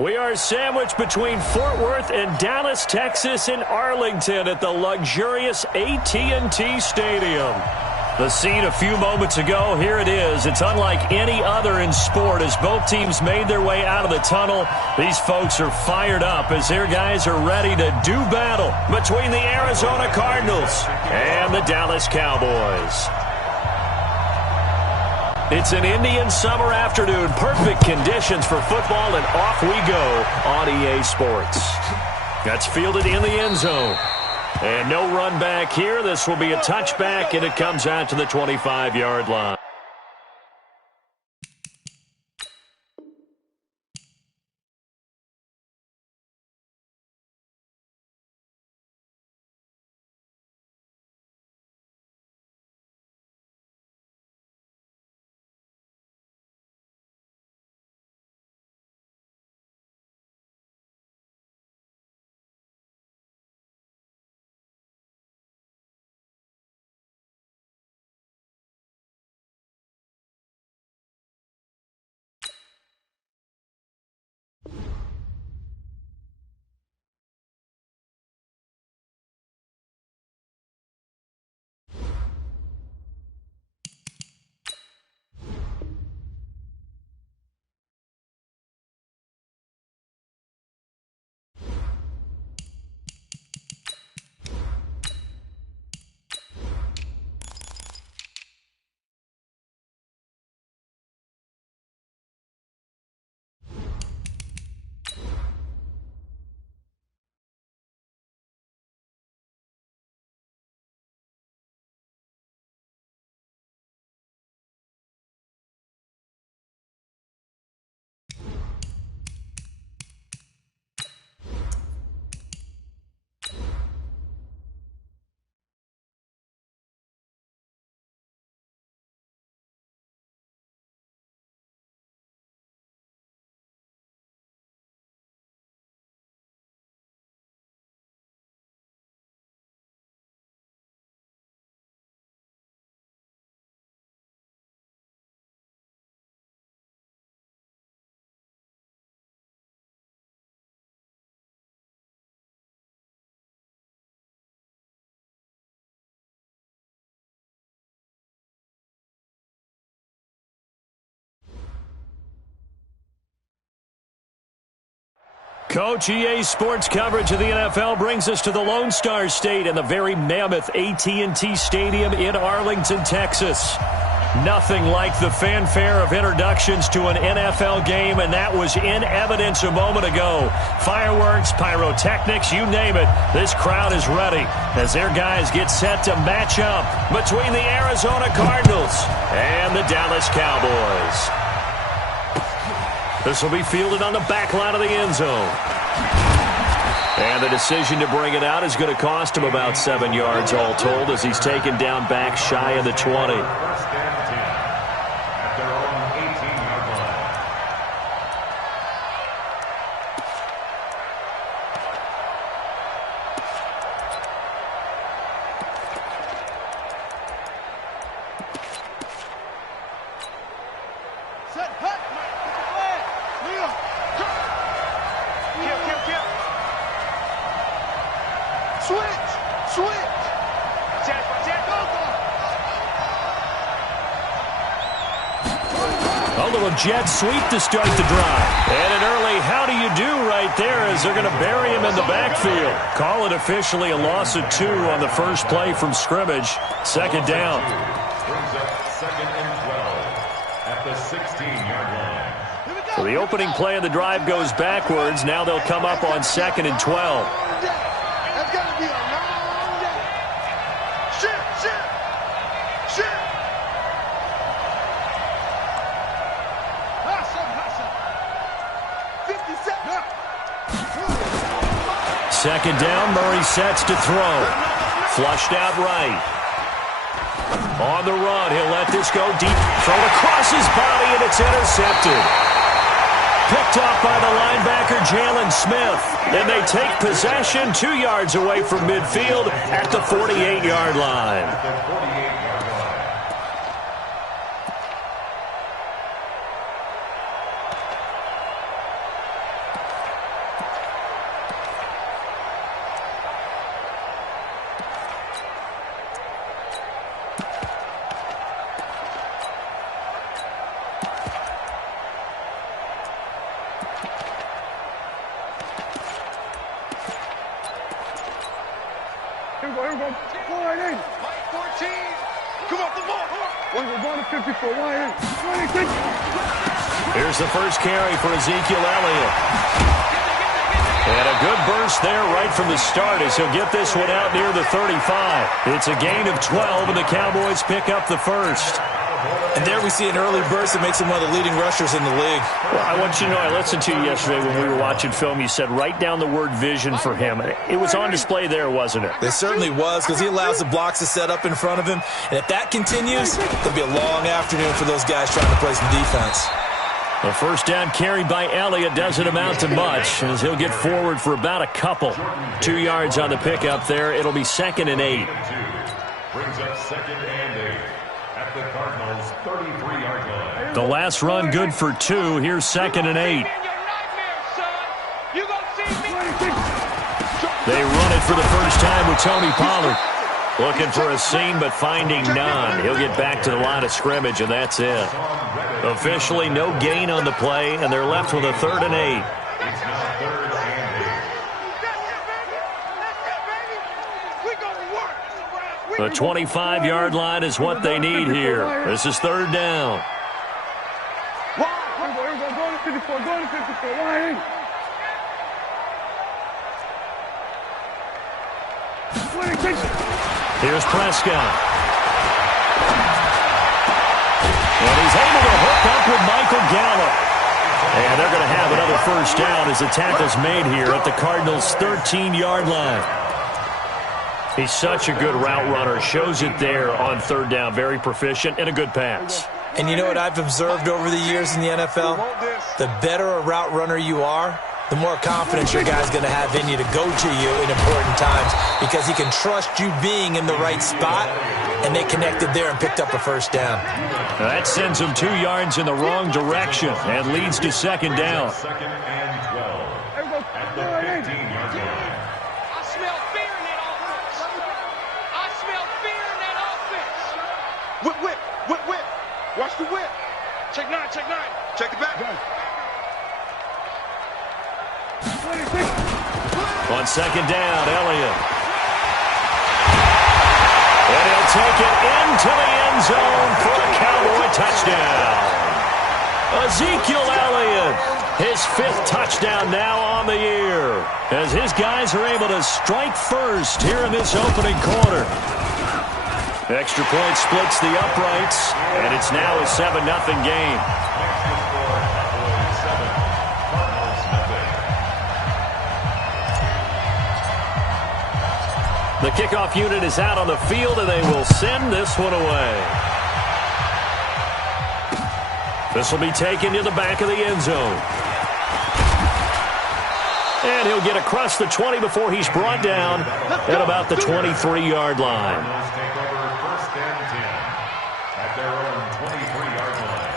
We are sandwiched between Fort Worth and Dallas, Texas, and Arlington at the luxurious AT&T Stadium. The scene a few moments ago, here it is. It's unlike any other in sport as both teams made their way out of the tunnel. These folks are fired up as their guys are ready to do battle between the Arizona Cardinals and the Dallas Cowboys. It's an Indian summer afternoon, perfect conditions for football, and off we go on EA Sports. That's fielded in the end zone. And no run back here. This will be a touchback, and it comes out to the 25-yard line. Coach, EA Sports coverage of the NFL brings us to the Lone Star State and the very mammoth AT&T Stadium in Arlington, Texas. Nothing like the fanfare of introductions to an NFL game, and that was in evidence a moment ago. Fireworks, pyrotechnics, you name it. This crowd is ready as their guys get set to match up between the Arizona Cardinals and the Dallas Cowboys. This will be fielded on the back line of the end zone. And the decision to bring it out is going to cost him about 7 yards all told as he's taken down back shy of the 20. Jet sweep to start the drive. And an early how do you do right there as they're going to bury him in the backfield. Call it officially a loss of 2 on the first play from scrimmage. Second down. Second and 12 at the 16-yard line. So the opening play of the drive goes backwards. Now they'll come up on 2nd and 12. That's got to be a long day. Shit. Second down, Murray sets to throw. Flushed out right. On the run, he'll let this go deep. Thrown across his body, and it's intercepted. Picked off by the linebacker, Jalen Smith. And they take possession 2 yards away from midfield at the 48-yard line. Here we go. Go right in. 14. Come on, the ball. We're going to 54. Wide in. Here's the first carry for Ezekiel Elliott. And a good burst there right from the start as he'll get this one out near the 35. It's a gain of 12, and the Cowboys pick up the first. And there we see an early burst that makes him one of the leading rushers in the league. Well, I want you to know, I listened to you yesterday when we were watching film. You said write down the word vision for him. It was on display there, wasn't it? It certainly was, because he allows the blocks to set up in front of him. And if that continues, it'll be a long afternoon for those guys trying to play some defense. The first down carried by Elliott doesn't amount to much, as he'll get forward for about a couple. 2 yards on the pickup there. It'll be 2nd and 8. Brings up 2nd and 8 at the Cardinals' 33-yard line. The last run good for 2. Here's 2nd and 8. They run it for the first time with Tony Pollard. Looking for a seam, but finding none. He'll get back to the line of scrimmage, and that's it. Officially no gain on the play, and they're left with a 3rd and 8. It's now 3rd and 8. The 25-yard line is what they need here. This is 3rd down. Going to 54. Wide in. 26. Here's Prescott. And he's able to hook up with Michael Gallup. And they're going to have another first down as the tackle's made here at the Cardinals' 13-yard line. He's such a good route runner. Shows it there on 3rd down. Very proficient and a good pass. And you know what I've observed over the years in the NFL? The better a route runner you are, the more confidence your guy's going to have in you to go to you in important times, because he can trust you being in the right spot, and they connected there and picked up a first down. That sends him 2 yards in the wrong direction and leads to 2nd down. 2nd and 12 at the 15-yard line. I smell fear in that offense. I smell fear in that offense. Whip. Watch the whip. Check 9. Check the back. On 2nd down, Elliott. And he'll take it into the end zone for a Cowboy touchdown. Ezekiel Elliott, his 5th touchdown now on the year, as his guys are able to strike first here in this opening quarter. Extra point splits the uprights, and it's now a 7-0 game. The kickoff unit is out on the field, and they will send this one away. This will be taken to the back of the end zone. And he'll get across the 20 before he's brought down at about the 23-yard line. Take over 1st and 10 at their own 23-yard line.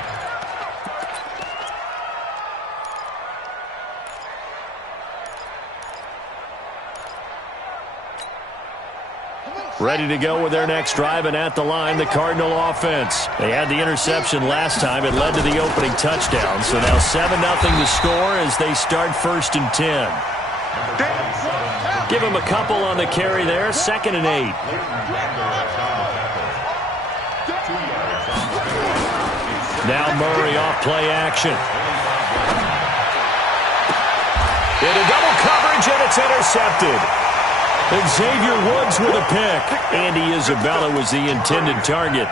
Ready to go with their next drive, and at the line, the Cardinal offense. They had the interception last time. It led to the opening touchdown. So now 7-0 to score as they start 1st and 10. Give him a couple on the carry there. 2nd and 8. Now Murray off play action. Into double coverage, and it's intercepted. Xavier Woods with a pick. Andy Isabella was the intended target.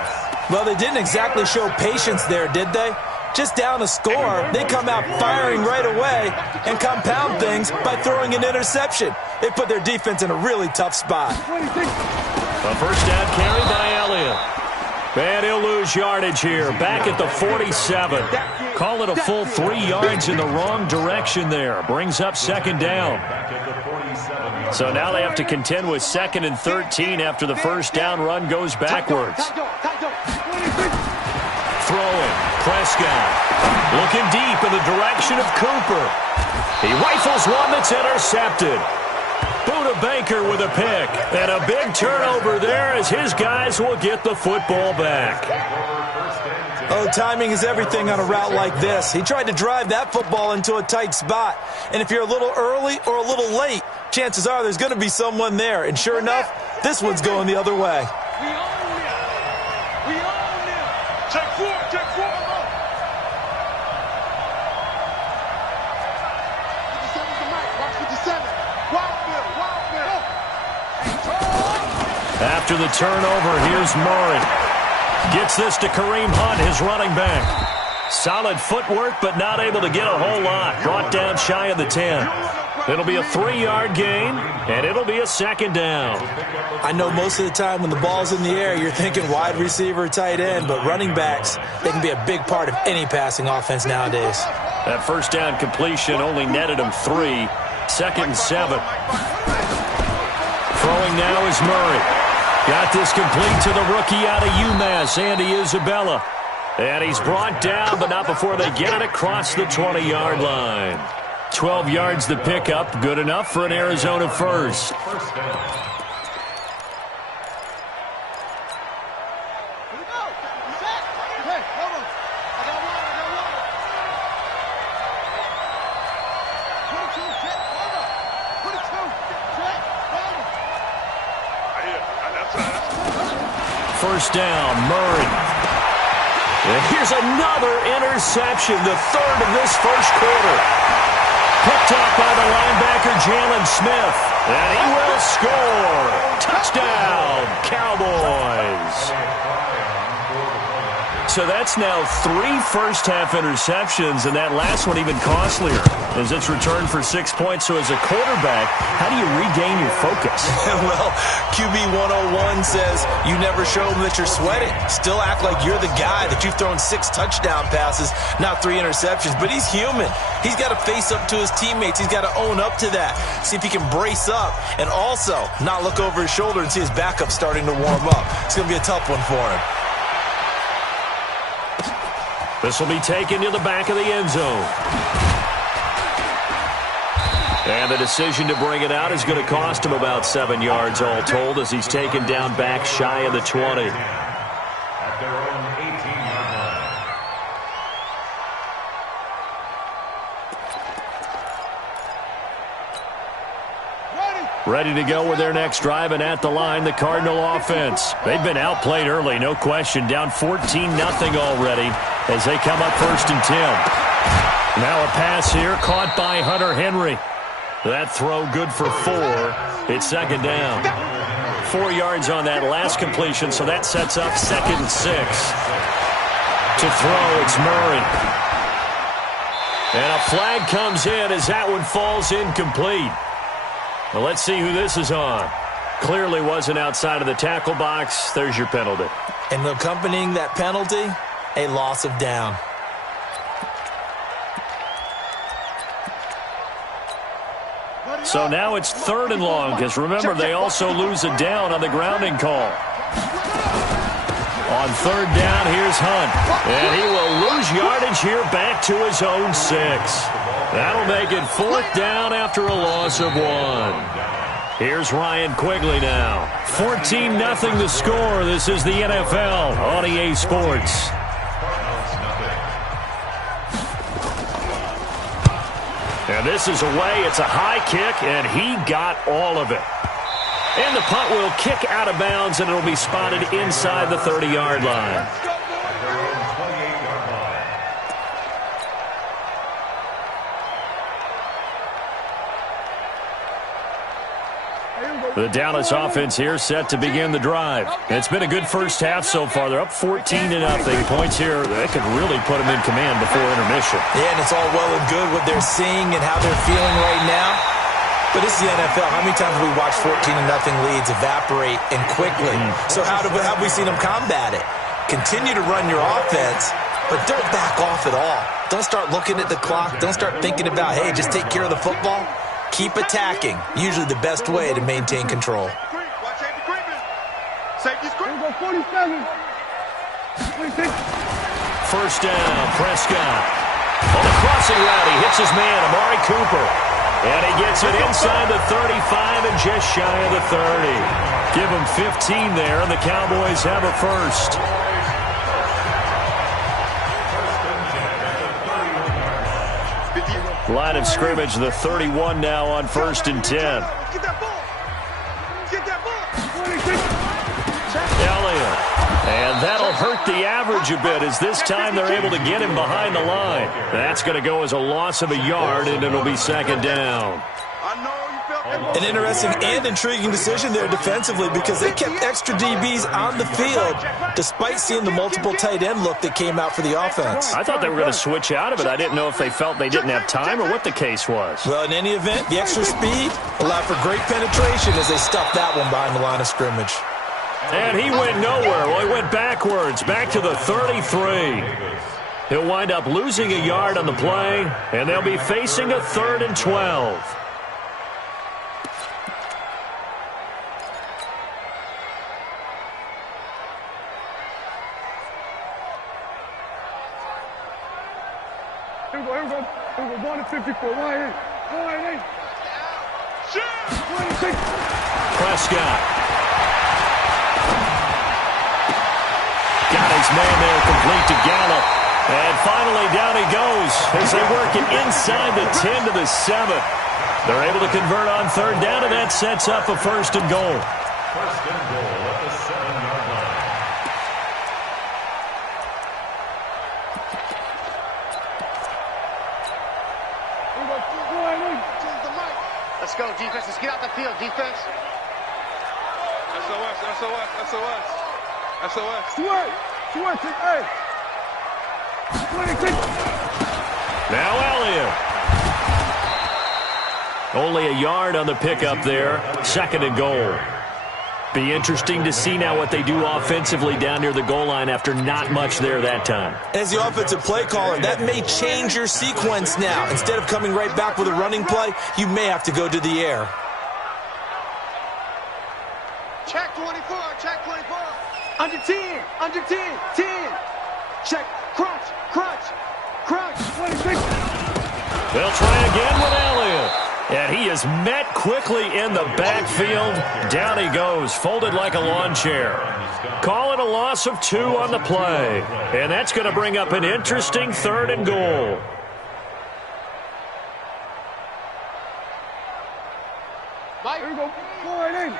Well, they didn't exactly show patience there, did they? Just down a score, they come out firing right away and compound things by throwing an interception. They put their defense in a really tough spot. A first down carry by Elliott. And he'll lose yardage here. Back at the 47. Call it a full 3 yards in the wrong direction there. Brings up 2nd down. So now they have to contend with 2nd and 13 after the first down run goes backwards. Throwing. Prescott. Looking deep in the direction of Cooper. He rifles one that's intercepted. Buda Baker with a pick. And a big turnover there as his guys will get the football back. Oh, timing is everything on a route like this. He tried to drive that football into a tight spot. And if you're a little early or a little late, chances are there's going to be someone there. And sure enough, this one's going the other way. We own them. We own them. Check four. Check four. 57's the mic. Watch 57. Wild. After the turnover, here's Murray. Gets this to Kareem Hunt, his running back. Solid footwork, but not able to get a whole lot. Brought down shy of the 10. It'll be a 3-yard gain, and it'll be a second down. I know most of the time when the ball's in the air, you're thinking wide receiver, tight end, but running backs, they can be a big part of any passing offense nowadays. That first down completion only netted him 3. 2nd and 7. Throwing now is Murray. Got this complete to the rookie out of UMass, Andy Isabella. And he's brought down, but not before they get it across the 20-yard line. 12 yards to pick up, good enough for an Arizona first. First down, Murray. And here's another interception, the 3rd of this first quarter. Picked off by the linebacker, Jalen Smith. And he will score. Touchdown, Cowboys. So that's now 3 first-half interceptions, and that last one even costlier as it's returned for 6 points. So as a quarterback, how do you regain your focus? Well, QB 101 says you never show them that you're sweating. Still act like you're the guy, that you've thrown 6 touchdown passes, not 3 interceptions. But he's human. He's got to face up to his teammates. He's got to own up to that. See if he can brace up and also not look over his shoulder and see his backup starting to warm up. It's going to be a tough one for him. This will be taken to the back of the end zone. And the decision to bring it out is going to cost him about 7 yards all told as he's taken down back shy of the 20. At their own 18-yard line. Ready to go with their next drive, and at the line, the Cardinal offense. They've been outplayed early, no question. Down 14-0 already as they come up 1st and 10. Now a pass here caught by Hunter Henry. That throw good for 4. It's 2nd down. 4 yards on that last completion, so that sets up 2nd and 6. To throw, it's Murray. And a flag comes in as that one falls incomplete. Well, let's see who this is on. Clearly wasn't outside of the tackle box. There's your penalty. And accompanying that penalty, a loss of down. So now it's 3rd and long, because remember, they also lose a down on the grounding call. On 3rd down, here's Hunt. And he will lose yardage here back to his own 6. That'll make it 4th down after a loss of 1. Here's Ryan Quigley now. 14-0 the score. This is the NFL on EA Sports. And this is away. It's a high kick, and he got all of it. And the punt will kick out of bounds, and it'll be spotted inside the 30-yard line. The Dallas offense here set to begin the drive. It's been a good first half so far. They're up 14-0. Points here, they could really put them in command before intermission. Yeah, and it's all well and good what they're seeing and how they're feeling right now. But this is the NFL. How many times have we watched 14-0 leads evaporate and quickly? So how have we seen them combat it? Continue to run your offense, but don't back off at all. Don't start looking at the clock. Don't start thinking about, hey, just take care of the football. Keep attacking. Usually the best way to maintain control. First down, Prescott. On the crossing route, he hits his man, Amari Cooper. And he gets it inside the 35 and just shy of the 30. Give him 15 there, and the Cowboys have a first. Line of scrimmage, the 31 now on 1st and 10. Get that ball. Get that ball. Elliott. And that'll hurt the average a bit as this time they're able to get him behind the line. That's going to go as a loss of a yard, and it'll be 2nd down. An interesting and intriguing decision there defensively because they kept extra DBs on the field despite seeing the multiple tight end look that came out for the offense. I thought they were going to switch out of it. I didn't know if they felt they didn't have time or what the case was. Well, in any event, the extra speed allowed for great penetration as they stuffed that one behind the line of scrimmage. And he went nowhere. Well, he went backwards, back to the 33. He'll wind up losing a yard on the play, and they'll be facing a 3rd and 12. Here we go. Going to 54. Line in. Shoot! 26. Prescott. Got his man there, complete to Gallup. And finally down he goes as they work it inside the 10 to the 7. They're able to convert on 3rd down, and that sets up a 1st and goal. 1st and goal at the 7-yard line. Let's go, defense. Let's get out the field, defense. SOS. Sweat. Hey. 26. Now Elliott. Only a yard on the pickup there. 2nd and goal. Be interesting to see now what they do offensively down near the goal line after not much there that time. As the offensive play caller, that may change your sequence now. Instead of coming right back with a running play, you may have to go to the air. Check 24. Under 10. 10. Check. Crunch. 26. They'll try again with Elliott. And he is met quickly in the backfield. Down he goes, folded like a lawn chair. Call it a loss of 2 on the play. And that's going to bring up an interesting 3rd and goal. Here we go. Line in.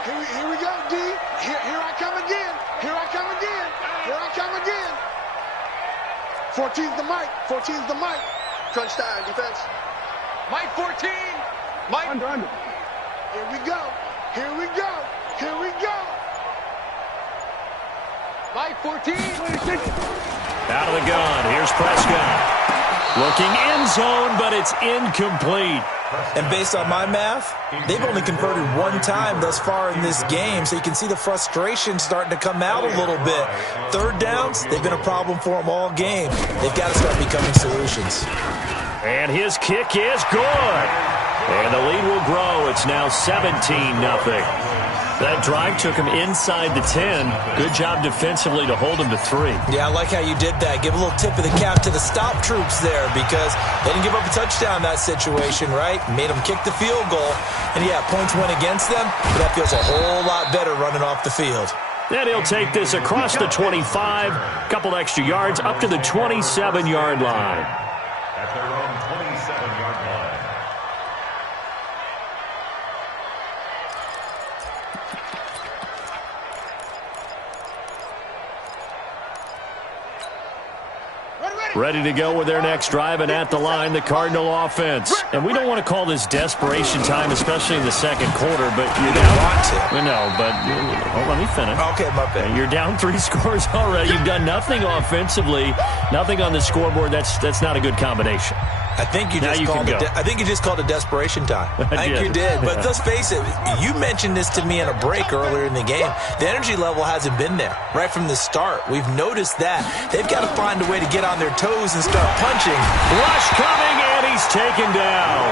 Here we go, D. Here I come again. 14's the mic. Crunch time, defense. Mike 14. Mike. Under. Here we go. Mike 14. 26. Out of the gun. Here's Prescott. Looking end zone, but it's incomplete. And based on my math, they've only converted 1 time thus far in this game, so you can see the frustration starting to come out a little bit. 3rd downs, they've been a problem for them all game. They've got to start becoming solutions. And his kick is good. And the lead will grow. It's now 17-0. That drive took him inside the 10. Good job defensively to hold him to 3. Yeah, I like how you did that. Give a little tip of the cap to the stop troops there because they didn't give up a touchdown in that situation, right? Made them kick the field goal. And, yeah, points went against them, but that feels a whole lot better running off the field. Then he'll take this across the 25, couple extra yards up to the 27-yard line. At their own 27-yard line. Ready to go with their next drive, and at the line, the Cardinal offense. And we don't want to call this desperation time, especially in the 2nd quarter, but you're down. Want to. No, but let me finish. Okay, my bad. You're down 3 scores already. You've done nothing offensively, nothing on the scoreboard. That's not a good combination. I think you just called it desperation time. I think you did. But let's face it, you mentioned this to me in a break earlier in the game. The energy level hasn't been there right from the start. We've noticed that. They've got to find a way to get on their toes and start punching. Rush coming, and he's taken down.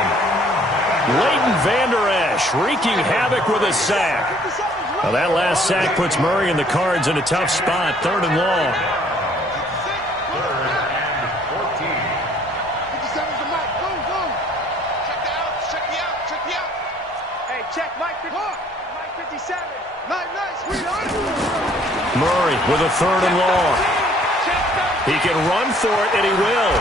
Leighton Vander Esch wreaking havoc with a sack. Well, that last sack puts Murray and the Cards in a tough spot. 3rd and long. Murray with a 3rd and long. He can run for it, and he will.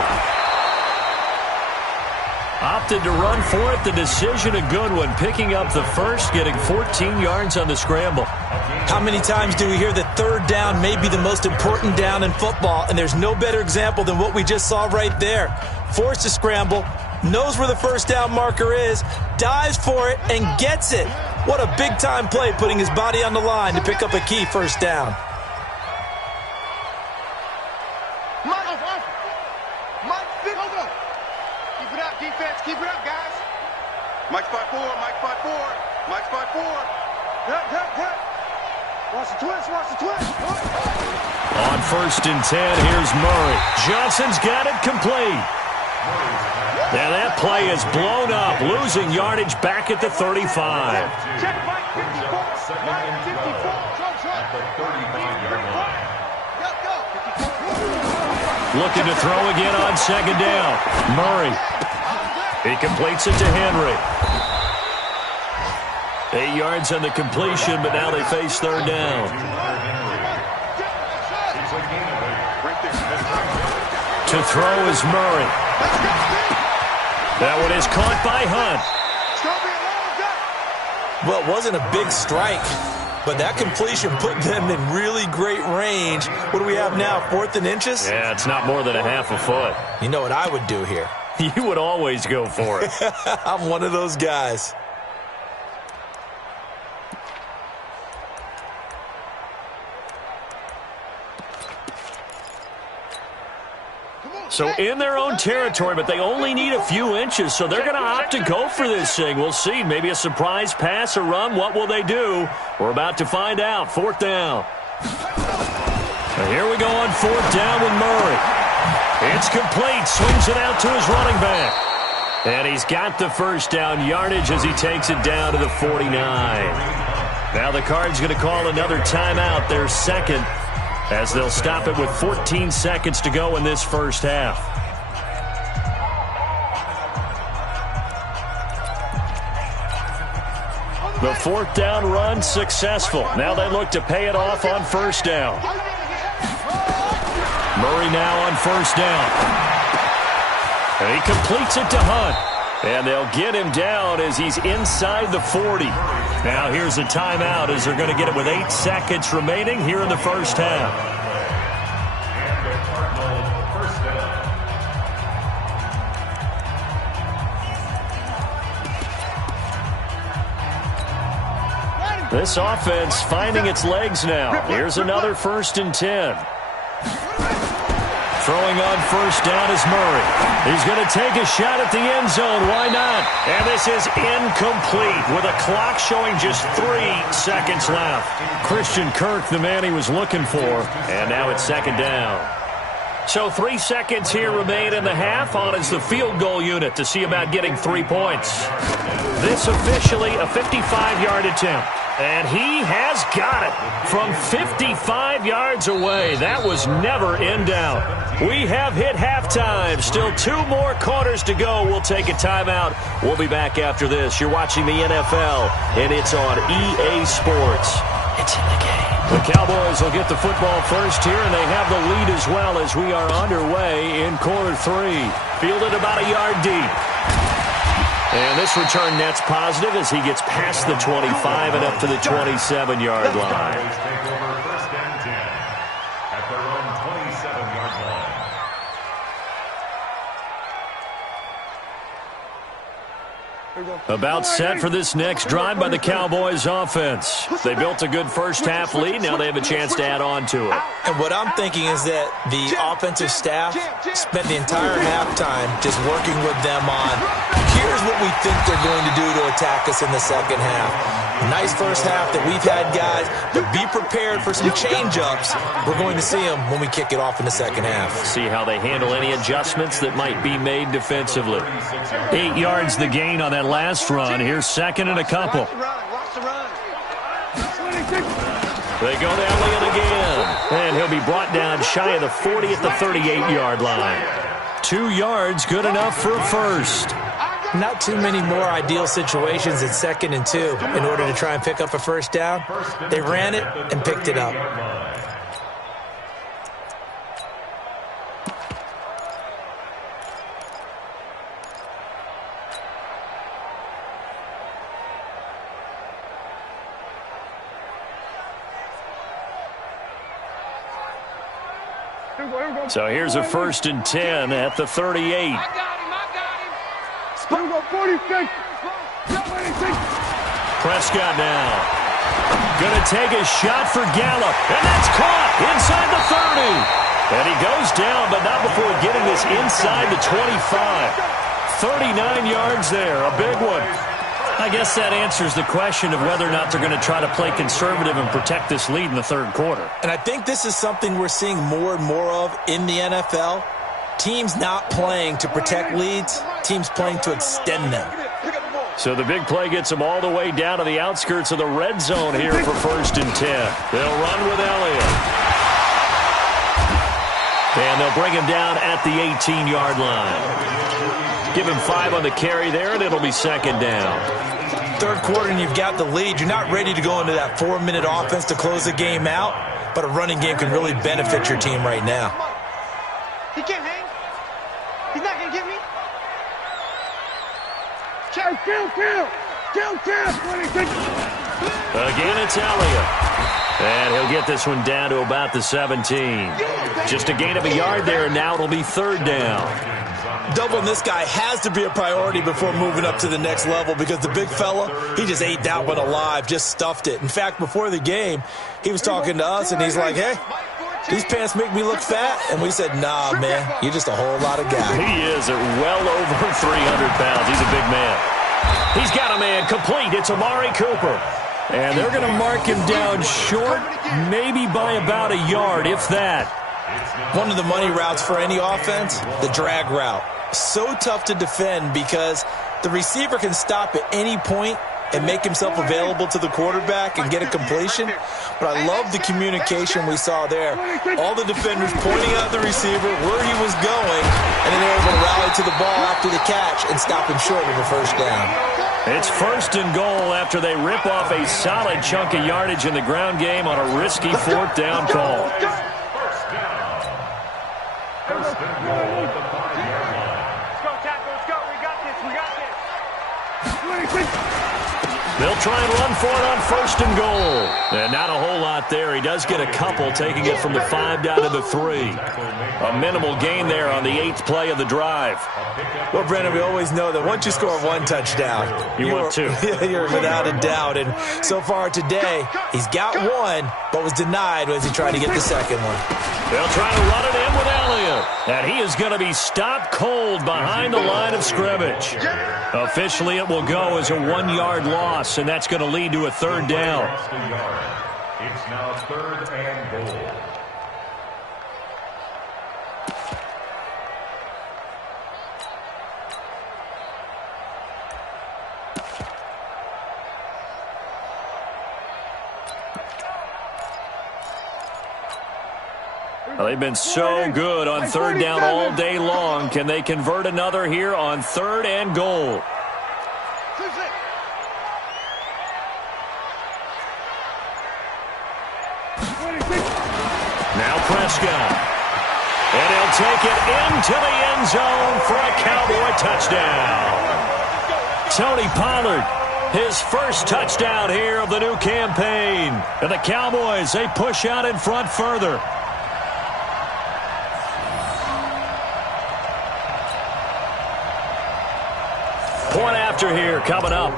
Opted to run for it. The decision a good one. Picking up the first, getting 14 yards on the scramble. How many times do we hear that third down may be the most important down in football? And there's no better example than what we just saw right there. Forced to scramble, knows where the first down marker is, dives for it, and gets it. What a big-time play, putting his body on the line to pick up a key first down. Keep it up, guys. Mike 5-4, Mike 5-4, Mike 5-4. Watch the twist, watch the twist. On 1st and 10, here's Murray. Johnson's got it complete. Now that play is blown up, losing yardage back at the 35. Check Mike 54. Mike 54. At the 35-yard line. Looking to throw again on 2nd down. Murray. He completes it to Henry. 8 yards on the completion, but now they face 3rd down. To throw is Murray. That one is caught by Hunt. Well, it wasn't a big strike, but that completion put them in really great range. What do we have now, 4th and inches? Yeah, it's not more than a half a foot. You know what I would do here? You would always go for it. I'm one of those guys. So in their own territory, but they only need a few inches, so they're going to opt to go for this thing. We'll see. Maybe a surprise pass or run. What will they do? We're about to find out. 4th down. And here we go on 4th down with Murray. It's complete. Swings it out to his running back. And he's got the first down yardage as he takes it down to the 49. Now the Cards going to call another timeout, their second, as they'll stop it with 14 seconds to go in this first half. The 4th down run successful. Now they look to pay it off on 1st down. Murray now on 1st down. And he completes it to Hunt. And they'll get him down as he's inside the 40. Now here's a timeout as they're going to get it with 8 seconds remaining here in the first half. This offense finding its legs now. Here's another 1st and 10. Throwing on 1st down is Murray. He's going to take a shot at the end zone. Why not? And this is incomplete with a clock showing just 3 seconds left. Christian Kirk, the man he was looking for. And now it's 2nd down. So 3 seconds here remain in the half. On is the field goal unit to see about getting 3 points. This officially a 55-yard attempt. And he has got it from 55 yards away. That was never in doubt. We have hit halftime. Still 2 more quarters to go. We'll take a timeout. We'll be back after this. You're watching the NFL, and it's on EA Sports. It's in the game. The Cowboys will get the football first here, and they have the lead as well as we are underway in quarter 3. Fielded about a yard deep. And this return net's positive as he gets past the 25 and up to the 27-yard line. Cowboys take over 1st and 10 at their own 27-yard line. About set for this next drive by the Cowboys offense. They built a good first half lead. Now they have a chance to add on to it. And what I'm thinking is that the offensive staff spent the entire halftime just working with them on, here's what we think they're going to do to attack us in the second half. Nice first half that we've had, guys, but be prepared for some change-ups. We're going to see them when we kick it off in the second half. See how they handle any adjustments that might be made defensively. 8 yards the gain on that last run. Here's 2nd and a couple. They go to Elliott again. And he'll be brought down shy of the 40 at the 38-yard line. 2 yards, good enough for a first. Not too many more ideal situations at 2nd and 2 in order to try and pick up a first down. They ran it and picked it up. So here's a 1st and 10 at the 38. I got him. Here we go, 46. Prescott now. Gonna take a shot for Gallup, and that's caught inside the 30. And he goes down, but not before getting this inside the 25. 39 yards there, a big one. I guess that answers the question of whether or not they're going to try to play conservative and protect this lead in the 3rd quarter. And I think this is something we're seeing more and more of in the NFL. Teams not playing to protect leads, teams playing to extend them. So the big play gets them all the way down to the outskirts of the red zone here for 1st and 10. They'll run with Elliott. And they'll bring him down at the 18-yard line. Give him 5 on the carry there, and it'll be 2nd down. 3rd quarter and you've got the lead. You're not ready to go into that 4-minute offense to close the game out, but a running game can really benefit your team right now. He can't hang. He's not going to get me. Kill, 26. Again, it's Elliott. And he'll get this one down to about the 17. Just a gain of a yard there, and now it'll be 3rd down. Doubling this guy has to be a priority before moving up to the next level because the big fella, he just ate that one alive, just stuffed it. In fact, before the game, he was talking to us, and he's like, hey, these pants make me look fat. And we said, nah, man, you're just a whole lot of guy. He is at well over 300 pounds. He's a big man. He's got a man complete. It's Amari Cooper. And they're going to mark him down short, maybe by about a yard, if that. One of the money routes for any offense, the drag route. So tough to defend because the receiver can stop at any point and make himself available to the quarterback and get a completion. But I love the communication we saw there. All the defenders pointing out the receiver, where he was going, and then they're able to rally to the ball after the catch and stop him short of the 1st down. It's 1st and goal after they rip off a solid chunk of yardage in the ground game on a risky 4th down call. First and goal at the 5-yard line. Let's go, tackle. Let's go. We got this. They'll try and run for it on 1st and goal. And not a whole lot there. He does get a couple, taking it from the 5 down to the 3. A minimal gain there on the 8th play of the drive. Well, Brendan, we always know that once you score 1 touchdown, you want 2. You're without a doubt. And so far today, he's got 1, but was denied as he tried to get the 2nd one. They'll try to run it in with Elliott. And he is going to be stopped cold behind the line of scrimmage. Officially, it will go as a 1-yard loss, and that's going to lead to a 3rd down. It's now 3rd and goal. Well, they've been so good on 3rd down all day long. Can they convert another here on 3rd and goal? Now Prescott. And he'll take it into the end zone for a Cowboy touchdown. Tony Pollard, his 1st touchdown here of the new campaign. And the Cowboys, they push out in front further. Point after here coming up.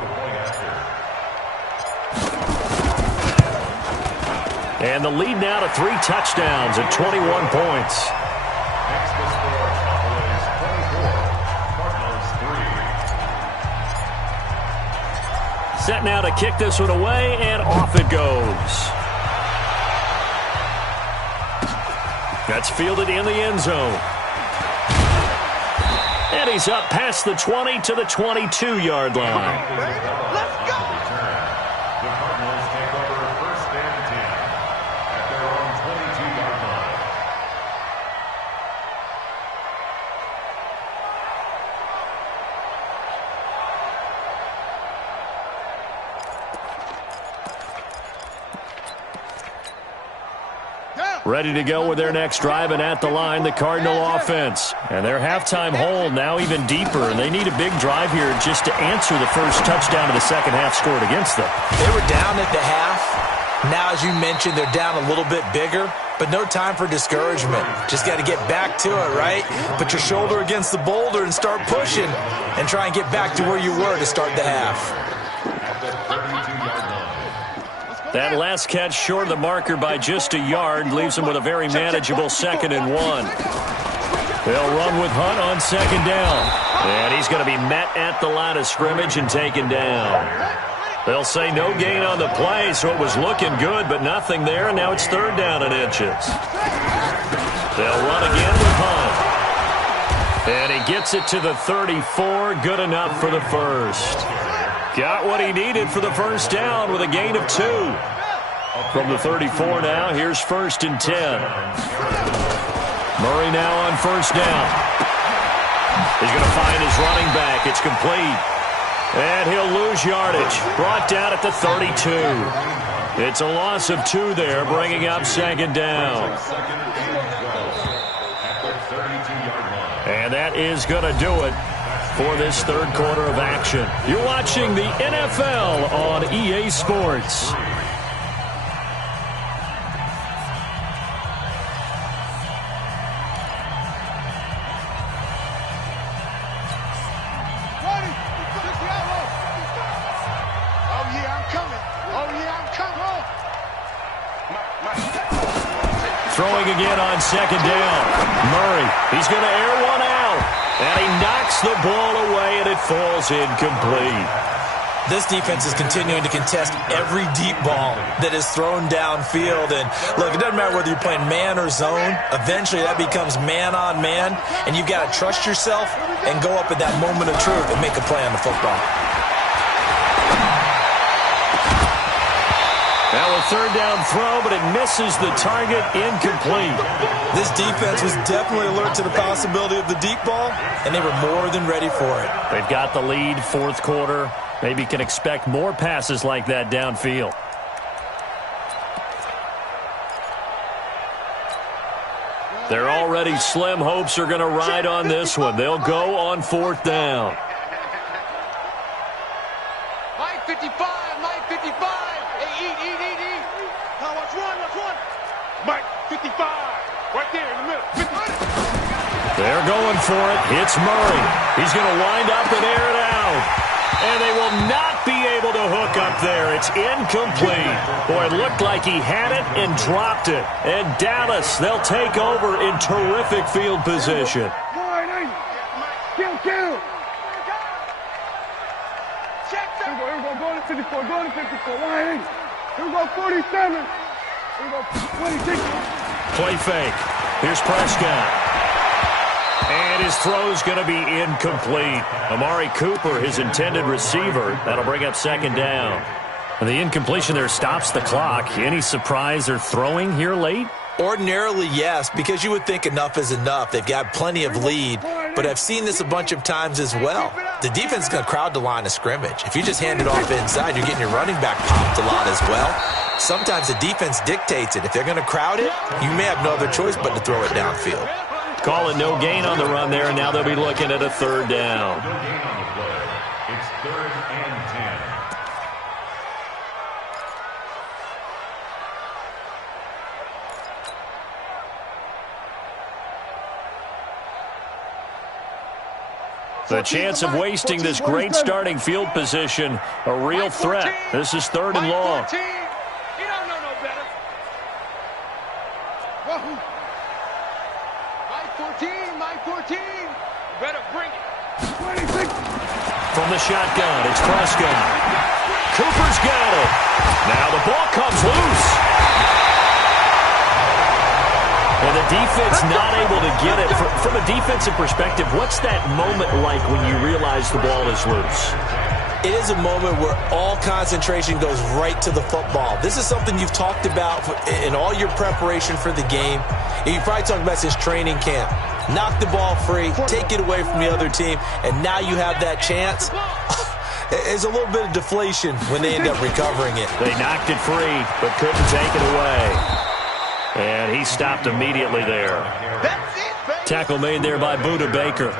And the lead now to 3 touchdowns at 21 points. Next to score, Cowboys 24, Cardinals 3. Set now to kick this one away, and off it goes. That's fielded in the end zone. And he's up past the 20 to the 22-yard line. Let's go. The Cardinals take over 1st and 10 at their own 22-yard line. Ready to go with their next drive, and at the line, the Cardinal offense. And their halftime hole now even deeper, and they need a big drive here just to answer the 1st touchdown of the 2nd half scored against them. They were down at the half. Now, as you mentioned, they're down a little bit bigger. but no time for discouragement. Just got to get back to it, right? Put your shoulder against the boulder and start pushing and try and get back to where you were to start the half. That last catch short of the marker by just a yard leaves him with a very manageable 2nd and 1. They'll run with Hunt on 2nd down. And he's going to be met at the line of scrimmage and taken down. They'll say no gain on the play, so it was looking good, but nothing there, and now it's 3rd down and inches. They'll run again with Hunt. And he gets it to the 34, good enough for the first. Got what he needed for the first down with a gain of 2. From the 34 now, here's 1st and 10. Murray now on 1st down. He's going to find his running back. It's complete. And he'll lose yardage. Brought down at the 32. It's a loss of 2 there, bringing up 2nd down. And that is going to do it for this 3rd quarter of action. You're watching the NFL on EA Sports. Throwing again on 2nd down. Murray, he's going to air one out. And he knocks the ball away, and it falls incomplete. This defense is continuing to contest every deep ball that is thrown downfield. And, look, it doesn't matter whether you're playing man or zone. Eventually, that becomes man on man, and you've got to trust yourself and go up at that moment of truth and make a play on the football. Now a 3rd down throw, but it misses the target, incomplete. This defense was definitely alert to the possibility of the deep ball, and they were more than ready for it. They've got the lead, 4th quarter. Maybe can expect more passes like that downfield. Their already slim hopes are going to ride on this one. They'll go on 4th down. Mike 55, Mike 55. Eat. Now watch one. Mike, 55. Right there in the middle. 50. They're going for it. It's Murray. He's going to wind up and air it out. And they will not be able to hook up there. It's incomplete. Boy, it looked like he had it and dropped it. And Dallas, they'll take over in terrific field position. Kill. Here we go. Go to 54. Go to 54. Here we go. 47. Here we go. 26. Play fake. Here's Prescott. And his throw's going to be incomplete. Amari Cooper, his intended receiver. That'll bring up 2nd down. And the incompletion there stops the clock. Any surprise they're throwing here late? Ordinarily, yes, because you would think enough is enough. They've got plenty of lead, but I've seen this a bunch of times as well. The defense is going to crowd the line of scrimmage. If you just hand it off inside, you're getting your running back popped a lot as well. Sometimes the defense dictates it. If they're going to crowd it, you may have no other choice but to throw it downfield. Call it no gain on the run there, and now they'll be looking at a 3rd down. No gain on the play. It's 3rd and 10. The chance of wasting this great starting field position, a real threat. This is 3rd and long. You don't know no better. Mike 14. Better bring it. 26. From the shotgun, it's Prescott. Cooper's got it. Now the ball comes loose. And the defense not able to get it. From a defensive perspective, what's that moment like when you realize the ball is loose? It is a moment where all concentration goes right to the football. This is something you've talked about in all your preparation for the game. And you probably talked about since training camp. Knock the ball free, take it away from the other team, and now you have that chance. There's a little bit of deflation when they end up recovering it. They knocked it free, but couldn't take it away. And he stopped immediately there. Tackle made there by Budda Baker.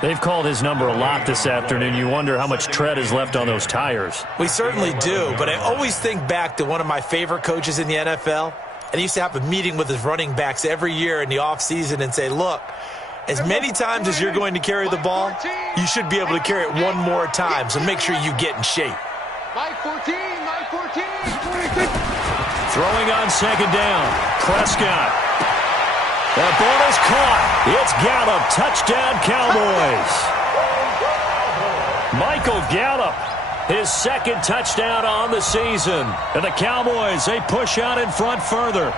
They've called his number a lot this afternoon. You wonder how much tread is left on those tires. We certainly do, but I always think back to one of my favorite coaches in the NFL, And he used to have a meeting with his running backs every year in the offseason and say, look, as many times as you're going to carry the ball, you should be able to carry it one more time, so make sure you get in shape. Mike 14, Mike 14. Throwing on second down. Prescott. The ball is caught. It's Gallup. Touchdown, Cowboys. Michael Gallup, his second touchdown on the season. And the Cowboys, they push out in front further.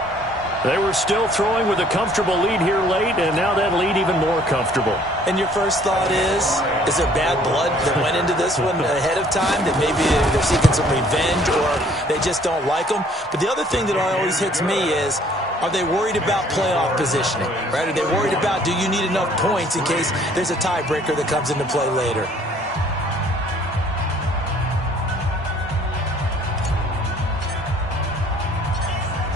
They were still throwing with a comfortable lead here late, and now that lead even more comfortable. And your first thought is there bad blood that went into this one ahead of time, that maybe they're seeking some revenge or they just don't like them? But the other thing that always hits me is, are they worried about playoff positioning, right? Are they worried about, do you need enough points in case there's a tiebreaker that comes into play later?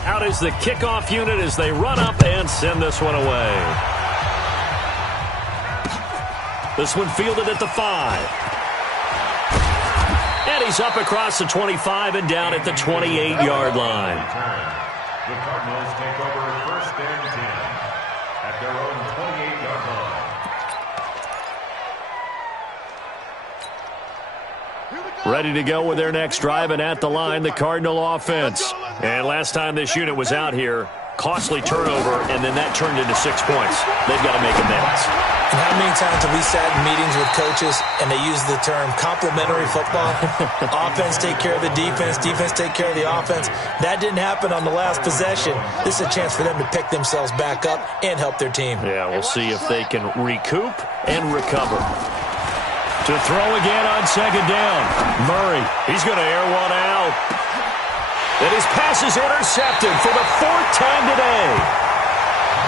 Out is the kickoff unit as they run up and send this one away. This one fielded at the 5. And he's up across the 25 and down at the 28-yard line. The Cardinals take over first and 10 at their own 28-yard line. Ready to go with their next drive, and at the line, the Cardinal offense. And last time this unit was out here, costly turnover, and then that turned into 6 points. They've got to make amends. And how many times have we sat in meetings with coaches and they use the term complementary football? Offense take care of the defense, defense take care of the offense. That didn't happen on the last possession. This is a chance for them to pick themselves back up and help their team. Yeah, we'll see if they can recoup and recover. To throw again on second down. Murray, he's going to air one out. And his pass is intercepted for the 4th time today.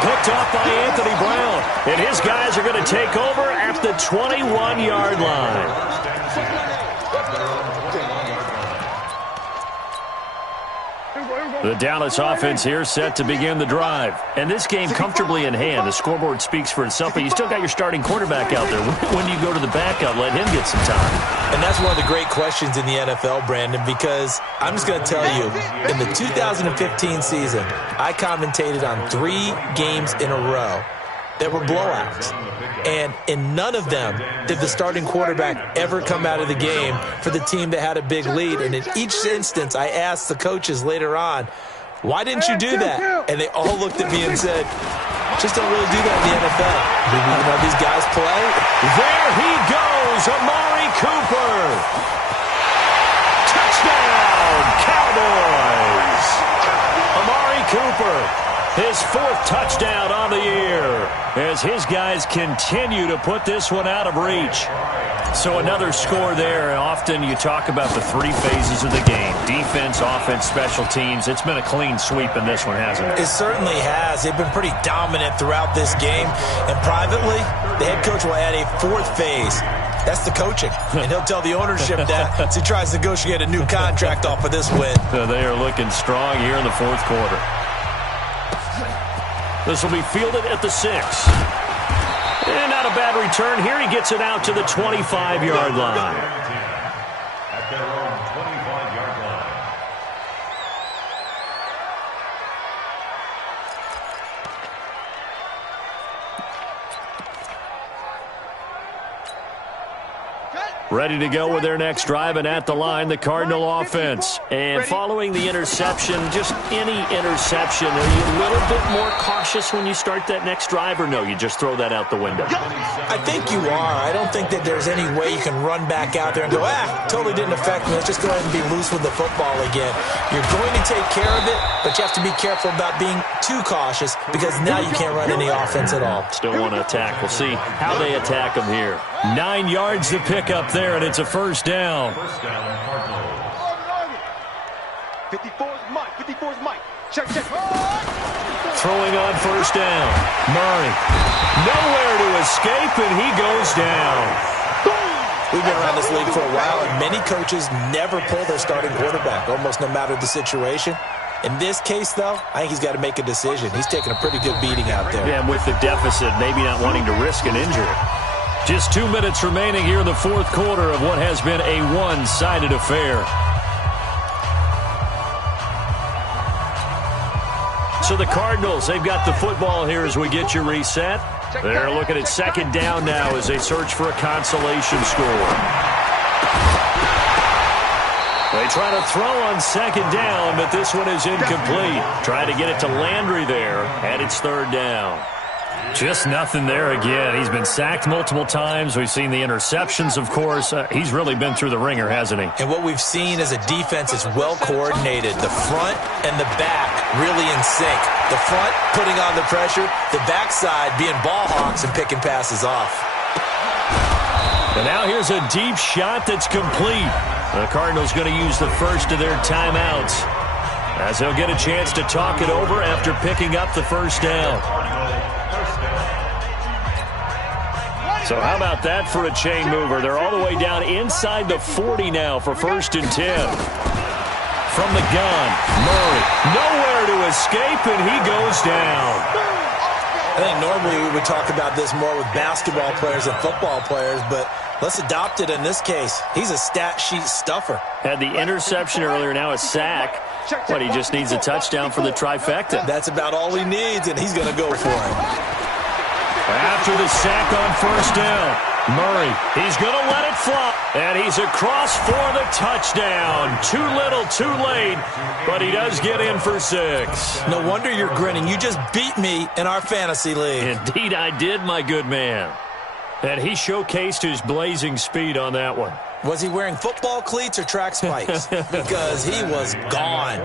Picked off by Anthony Brown. And his guys are going to take over at the 21-yard line. The Dallas offense here set to begin the drive. And this game comfortably in hand. The scoreboard speaks for itself, but you still got your starting quarterback out there. When do you go to the backup? Let him get some time. And that's one of the great questions in the NFL, Brandon, because I'm just going to tell you, in the 2015 season, I commentated on 3 games in a row that were blowouts. And in none of them did the starting quarterback ever come out of the game for the team that had a big lead. And in each instance, I asked the coaches later on, why didn't you do that? And they all looked at me and said, just don't really do that in the NFL. You know, these guys play. There he goes, Amari Cooper. Touchdown, Cowboys. Amari Cooper, his 4th touchdown on the year, as his guys continue to put this one out of reach. So another score there. Often you talk about the 3 phases of the game: defense, offense, special teams. It's been a clean sweep in this one, hasn't it? It certainly has. They've been pretty dominant throughout this game. And privately, the head coach will add a 4th phase. That's the coaching. And he'll tell the ownership that as he tries to negotiate a new contract off of this win. So they are looking strong here in the 4th quarter. This will be fielded at the 6. And not a bad return here. He gets it out to the 25-yard line. At their own 25-yard line. Ready to go with their next drive, and at the line, the Cardinal offense. And following the interception, just any interception, are you a little bit more cautious when you start that next drive, or no, you just throw that out the window? I think you are. I don't think that there's any way you can run back out there and go, totally didn't affect me. Let's just go ahead and be loose with the football again. You're going to take care of it, but you have to be careful about being too cautious because now you can't run any offense at all. Still want to attack. We'll see how they attack them here. 9 yards to pick up there, and it's a first down. First down, Cardinals. 54's Mike. 54's Mike. Check. Throwing on first down. Murray. Nowhere to escape, and he goes down. We've been around this league for a while, and many coaches never pull their starting quarterback, almost no matter the situation. In this case, though, I think he's got to make a decision. He's taking a pretty good beating out there. Yeah, and with the deficit, maybe not wanting to risk an injury. Just 2 minutes remaining here in the 4th quarter of what has been a one-sided affair. So the Cardinals, they've got the football here as we get you reset. They're looking at second down now as they search for a consolation score. They try to throw on second down, but this one is incomplete. Trying to get it to Landry there, and it's third down. Just nothing there again. He's been sacked multiple times. We've seen the interceptions, of course. He's really been through the ringer, hasn't he? And what we've seen is a defense that's well coordinated. The front and the back really in sync. The front putting on the pressure, the backside being ball hawks and picking passes off. And now here's a deep shot that's complete. The Cardinals going to use the first of their timeouts as they'll get a chance to talk it over after picking up the first down. So how about that for a chain mover? They're all the way down inside the 40 now for 1st and 10. From the gun, Murray, nowhere to escape, and he goes down. I think normally we would talk about this more with basketball players and football players, but let's adopt it in this case. He's a stat sheet stuffer. Had the interception earlier, now a sack. What, he just needs a touchdown for the trifecta. That's about all he needs, and he's going to go for it. After the sack on first down, Murray, he's going to let it fly. And he's across for the touchdown. Too little, too late, but he does get in for 6. No wonder you're grinning. You just beat me in our fantasy league. Indeed I did, my good man. And he showcased his blazing speed on that one. Was he wearing football cleats or track spikes? Because he was gone.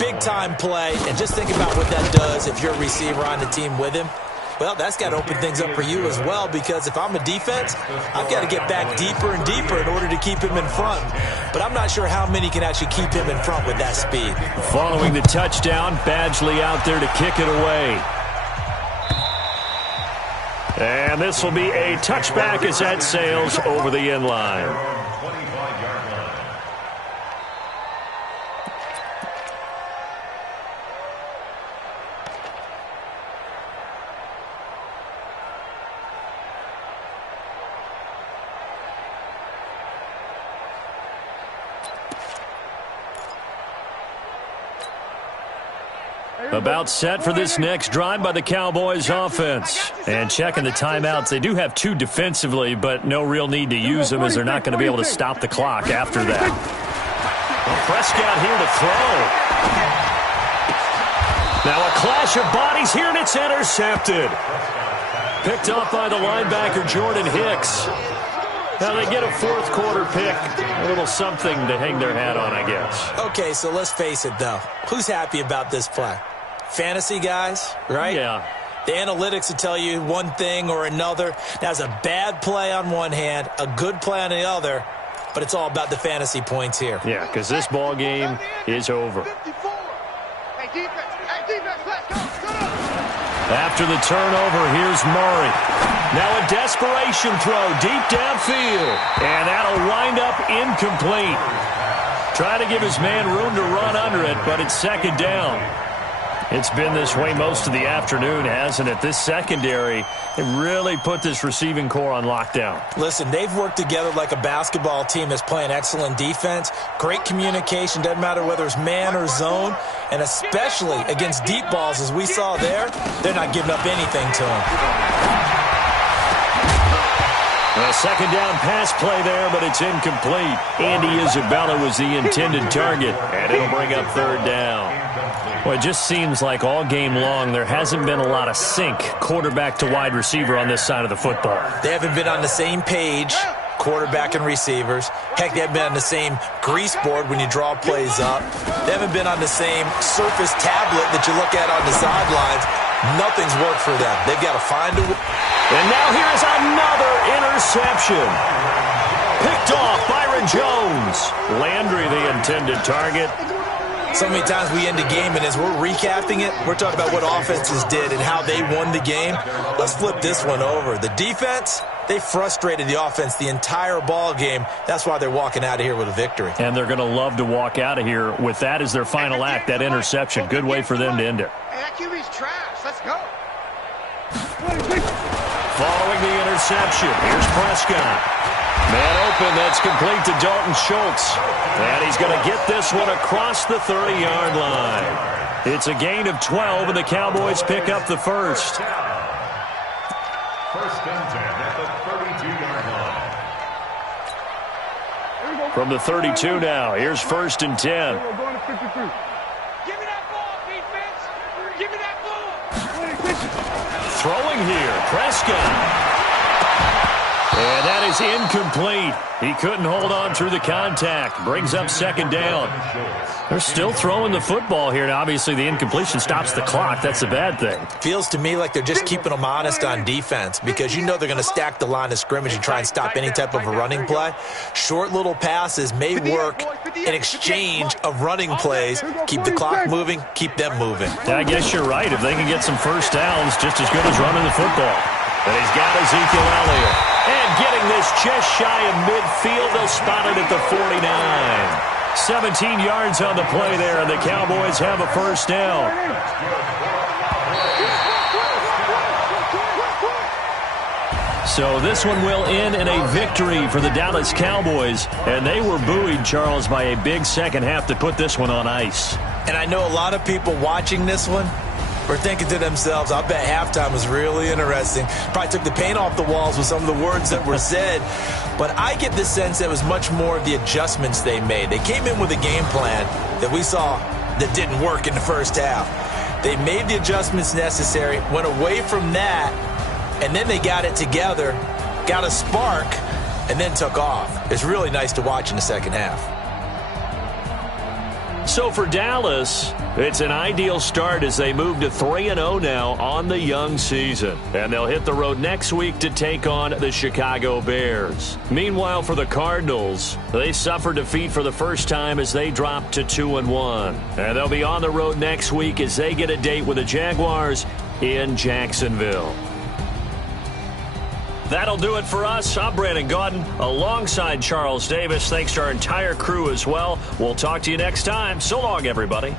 Big-time play, and just think about what that does if you're a receiver on the team with him. Well, that's got to open things up for you as well, because if I'm a defense, I've got to get back deeper and deeper in order to keep him in front. But I'm not sure how many can actually keep him in front with that speed. Following the touchdown, Badgley out there to kick it away. And this will be a touchback as that sails over the end line. About set for this next drive by the Cowboys offense. And checking the timeouts, they do have 2 defensively, but no real need to use them as they're not going to be able to stop the clock after that. Well, Prescott here to throw. Now a clash of bodies here, and it's intercepted. Picked off by the linebacker, Jordan Hicks. Now they get a 4th quarter pick. A little something to hang their hat on, I guess. Okay, so let's face it, though. Who's happy about this play? Fantasy guys, right? Yeah. The analytics will tell you one thing or another. That's a bad play on one hand, a good play on the other, but it's all about the fantasy points here. Yeah, because this ball game is over. Hey, defense, let's go. After the turnover, here's Murray. Now a desperation throw deep downfield, and that'll wind up incomplete. Try to give his man room to run under it, but it's second down. It's been this way most of the afternoon, hasn't it? This secondary, it really put this receiving core on lockdown. Listen, they've worked together like a basketball team that's playing excellent defense. Great communication, doesn't matter whether it's man or zone. And especially against deep balls, as we saw there, they're not giving up anything to them. A second down pass play there, but it's incomplete. Andy Isabella was the intended target, and it'll bring up third down. Well, it just seems like all game long there hasn't been a lot of sync quarterback to wide receiver on this side of the football. They haven't been on the same page, quarterback and receivers. Heck, they haven't been on the same grease board when you draw plays up. They haven't been on the same Surface tablet that you look at on the sidelines. Nothing's worked for them. They've got to find a way. And now here's another interception. Picked off Byron Jones. Landry, the intended target. So many times we end the game, and as we're recapping it, we're talking about what offenses did and how they won the game. Let's flip this one over. The defense, they frustrated the offense the entire ball game. That's why they're walking out of here with a victory. And they're going to love to walk out of here with that as their final act, that interception. Good way for them to end it. Hey, that QB's trash. Let's go. Following the interception, here's Prescott. Man open. That's complete to Dalton Schultz. And he's going to get this one across the 30-yard line. It's a gain of 12, and the Cowboys pick up the first. First and 10 at the 32-yard line. From the 32 now, here's first and 10. Give me that ball, defense. Give me that ball. Throwing here, Prescott. And that is incomplete. He couldn't hold on through the contact. Brings up second down. They're still throwing the football here. Now, obviously, the incompletion stops the clock. That's a bad thing. Feels to me like they're just keeping them honest on defense because you know they're going to stack the line of scrimmage and try and stop any type of a running play. Short little passes may work in exchange of running plays. Keep the clock moving, keep them moving. I guess you're right. If they can get some first downs, just as good as running the football. And he's got Ezekiel Elliott. And getting this just shy of midfield, they'll spot it at the 49. 17 yards on the play there, and the Cowboys have a first down. So this one will end in a victory for the Dallas Cowboys. And they were buoyed, Charles, by a big second half to put this one on ice. And I know a lot of people watching this one were thinking to themselves, I bet halftime was really interesting. Probably took the paint off the walls with some of the words that were said. But I get the sense that it was much more of the adjustments they made. They came in with a game plan that we saw that didn't work in the first half. They made the adjustments necessary, went away from that, and then they got it together, got a spark, and then took off. It's really nice to watch in the second half. So for Dallas, it's an ideal start as they move to 3-0 now on the young season. And they'll hit the road next week to take on the Chicago Bears. Meanwhile, for the Cardinals, they suffered defeat for the first time as they dropped to 2-1. And they'll be on the road next week as they get a date with the Jaguars in Jacksonville. That'll do it for us. I'm Brandon Gaudin alongside Charles Davis. Thanks to our entire crew as well. We'll talk to you next time. So long, everybody.